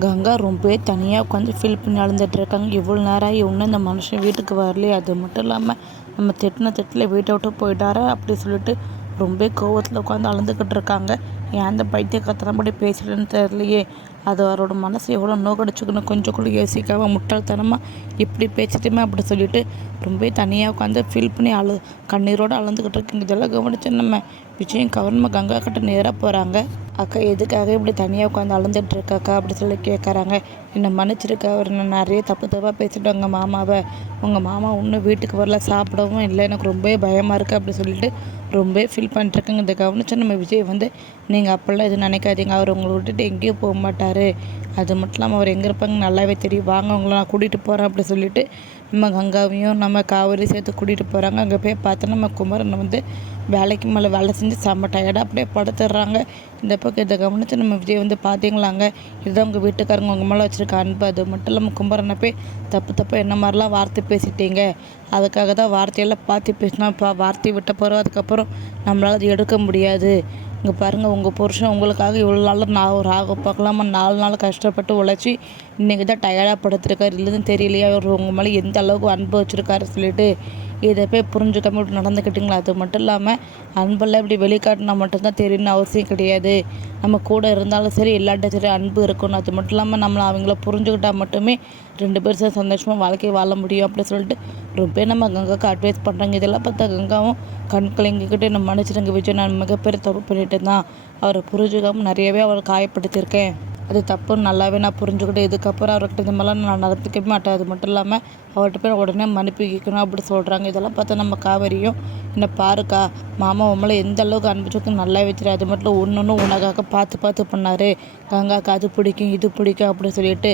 கங்கா ரொம்பவே தனியாக உட்காந்து ஃபீல் பண்ணி அழுந்துட்டுருக்காங்க. இவ்வளோ நேரம் ஆகி இன்னும் இந்த மனுஷன் வீட்டுக்கு வரலையே, அது மட்டும் இல்லாமல் நம்ம திட்டின திட்டில் வீட்டை விட்டு போயிட்டாரா அப்படி சொல்லிட்டு ரொம்ப கோவத்தில் உட்காந்து அழுந்துக்கிட்டு இருக்காங்க. ஏன் அந்த பைத்தியக்காரத்தனப்படி பேசுகிறேன்னு தெரியலையே, அது அவரோட மனசு எவ்வளோ நோக்கடிச்சுக்கணும் கொஞ்சம் கூட யோசிக்காமல் முட்டாள்தனமாக இப்படி பேசிட்டுமே அப்படி சொல்லிட்டு ரொம்ப தனியாக உட்காந்து ஃபீல் பண்ணி கண்ணீரோடு அழுந்துக்கிட்டு இருக்குங்க. இதெல்லாம் கவனிச்சு நம்ம விஜயம் கவர்மெண்ட் கங்கா கிட்ட நேராக போகிறாங்க. அக்கா எதுக்காக இப்படி தனியாக உட்காந்து அழுந்துட்டு இருக்காக்கா அப்படி சொல்லி கேட்குறாங்க. என்னை மன்னிச்சிருக்கா, அவர் நான் நிறைய தப்பாக பேசிட்டேன் உங்கள் மாமாவை. உங்கள் மாமா இன்னும் வீட்டுக்கு வரல, சாப்பிடவும் இல்லை, எனக்கு ரொம்ப பயமாக இருக்குது அப்படி சொல்லிட்டு ரொம்ப ஃபீல் பண்ணிட்டுருக்கேங்க. இந்த கவனிச்சு நம்ம விஜய் வந்து நீங்கள் அப்படிலாம் எதுவும் நினைக்காதீங்க, அவர் உங்களை விட்டுட்டு எங்கேயும் போக மாட்டார், அது மட்டும் இல்லாமல் அவர் எங்கே இருப்பாங்க நல்லாவே தெரியும், வாங்க உங்களை நான் கூட்டிகிட்டு போகிறேன் அப்படி சொல்லிட்டு நம்ம கங்காவையும் நம்ம காவேரி சேர்த்து கூட்டிகிட்டு போகிறாங்க. அங்கே போய் பார்த்தா நம்ம குமரனை வந்து வேலைக்கு மேலே வேலை செஞ்சு செம்ம டயர்டாக அப்படியே படுத்துடுறாங்க. இந்த பக்கம் இதை கவனித்து நம்ம விஜய் வந்து பார்த்தீங்களாங்க, இதுதான் உங்கள் வீட்டுக்காரங்க உங்கள் மேலே வச்சுருக்க அன்பு, அது மட்டும் இல்லாமல் குமரனை போய் தப்பு என்ன மாதிரிலாம் வார்த்தை பேசிட்டீங்க, அதுக்காக தான் வார்த்தையெல்லாம் பார்த்து பேசினா இப்போ வார்த்தையை விட்ட போகிறோம், அதுக்கப்புறம் நம்மளால் அது எடுக்க முடியாது. இங்கே பாருங்கள், உங்கள் புருஷன் உங்களுக்காக இவ்வளோ நாள் நான் ஒரு ஆக பார்க்கலாமா 4 நாள் கஷ்டப்பட்டு உழைச்சி இன்றைக்கி தான் டயர்டாக படுத்துருக்காரு, இல்லைன்னு தெரியலையா அவர் உங்கள் மேலே எந்த அளவுக்கு அன்பு வச்சுருக்காரு சொல்லிட்டு இதை போய் புரிஞ்சுக்காம இப்படி நடந்துக்கிட்டிங்களா. அது மட்டும் இல்லாமல் அன்பெல்லாம் இப்படி வெளிக்காட்டினா மட்டும்தான் தெரியும்னு அவசியம் கிடையாது, நம்ம கூட இருந்தாலும் சரி இல்லாட்டும் சரி அன்பு இருக்கணும். அது மட்டும் இல்லாமல் நம்மளை அவங்கள புரிஞ்சுக்கிட்டால் மட்டுமே 2 பேரும் சந்தோஷமாக வாழ்க்கையை வாழ முடியும் அப்படி சொல்லிட்டு ரொம்ப நம்ம கங்காவுக்கு அட்வைஸ் பண்ணுறாங்க. இதெல்லாம் பார்த்தா கங்காவும் கண் கலங்கிக்கிட்டு நம்ம மன்னிச்சிடுங்க விஜய், நான் மிகப்பெரிய தப்பு பண்ணிட்டு தான், அவரை புரிஞ்சுக்காமல் நிறையவே அவரை காயப்படுத்தியிருக்கேன், அது தப்புன்னு நல்லாவே நான் புரிஞ்சுக்கிட்டு இதுக்கப்புறம் அவர்கிட்ட இந்த மாதிரிலாம் நான் நடந்துக்கவே மாட்டேன், அது மட்டும் இல்லாமல் அவர்கிட்ட போய் உடனே மன்னிப்பு கேட்கணும் அப்படி சொல்கிறாங்க. இதெல்லாம் பார்த்தா நம்ம காவேரியும் என்ன பாருக்கா, மாமா உம்மளை எந்த அளவுக்கு அனுப்பிச்சுக்கு நல்லாவே தெரியும், அது மட்டும் ஒன்று உனக்காக பார்த்து பண்ணார், கங்காவுக்கு அது பிடிக்கும் இது பிடிக்கும் அப்படி சொல்லிட்டு,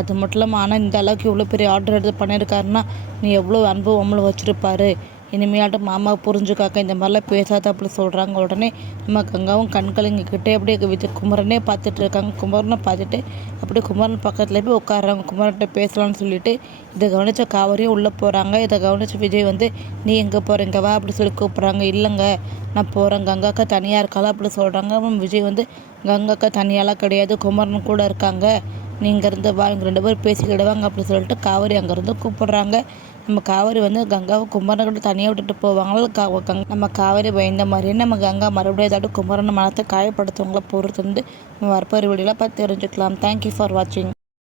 அது மட்டும் இல்லாமல் ஆனால் இந்த அளவுக்கு இவ்வளோ பெரிய ஆர்டர் எடுத்து பண்ணியிருக்காருன்னா நீ எவ்வளோ அன்பு உம்மளை வச்சுருப்பாரு, இனிமையாட்டும் மாமா புரிஞ்சுக்காக்க இந்த மாதிரிலாம் பேசாத அப்படி சொல்கிறாங்க. உடனே நம்ம கங்காவும் கண்கலங்கிக்கிட்டே அப்படியே குமரனே பார்த்துட்டு இருக்காங்க. குமரனை பார்த்துட்டு அப்படியே குமரன் பக்கத்தில் போய் உட்காடுறாங்க. குமரன்கிட்ட பேசலாம்னு சொல்லிட்டு இதை கவனித்த காவேரியும் உள்ளே போகிறாங்க. இதை கவனித்த விஜய் வந்து நீ எங்கே போகிறீங்க வா அப்படி சொல்லி கூப்பிட்றாங்க. இல்லைங்க நான் போகிறேன், கங்காக்கா தனியாக இருக்காளா அப்படி சொல்கிறாங்க. விஜய் வந்து கங்காக்கா தனியாலாம் கிடையாது, குமரன் கூட இருக்காங்க, நீங்கள் இருந்து வா, இவங்க 2 பேரும் பேசிக்கிடுவாங்க அப்படி சொல்லிட்டு காவேரி அங்கேருந்து கூப்பிட்றாங்க. நம்ம காவேரி வந்து கங்காவை குமரன்கிட்ட தனியாக விட்டுட்டு போவாங்களா, நம்ம காவேரி பயந்த மாதிரியே நம்ம கங்கா மறுபடியும் ஏதாட்டும் குமரன் மனத்தை காயப்படுத்துவங்கள பொறுத்து வந்து நம்ம வரப்போகிற வீடியோவில் பார்த்து தெரிஞ்சுக்கலாம். தேங்க்யூ ஃபார் வாட்சிங்.